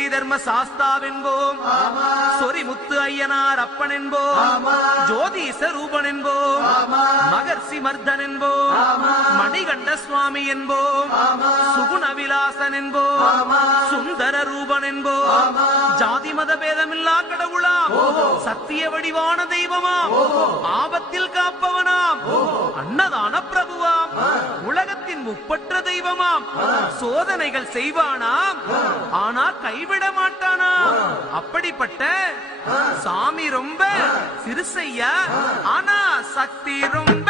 ஸ்ரீதர்ம சாஸ்தாவென்போம், சொரிமுத்து ஐயனார் அப்பன் என்போம், ஜோதிச ரூபன் என்போம், மகர்ஷி மர்தன் என்போம், மணிகண்ட சுவாமி என்போம், சுகுணவிலாசன் என்போம், சுந்தர ரூபன் என்போம், ஜாதி மத பேதமில்லா கடவுளாம், சத்திய வடிவான தெய்வமாம், ஆபத்தில் காப்பவனாம், அன்னதான பிரபுவாம், உலகத்தின் முப்பற்ற தெய்வமாம், சோதனைகள் செய்வானாம் ஆனா கைவிட மாட்டானாம். அப்படிப்பட்ட சாமி ரொம்ப சிறுசையா, ஆனா சக்தி ரொம்ப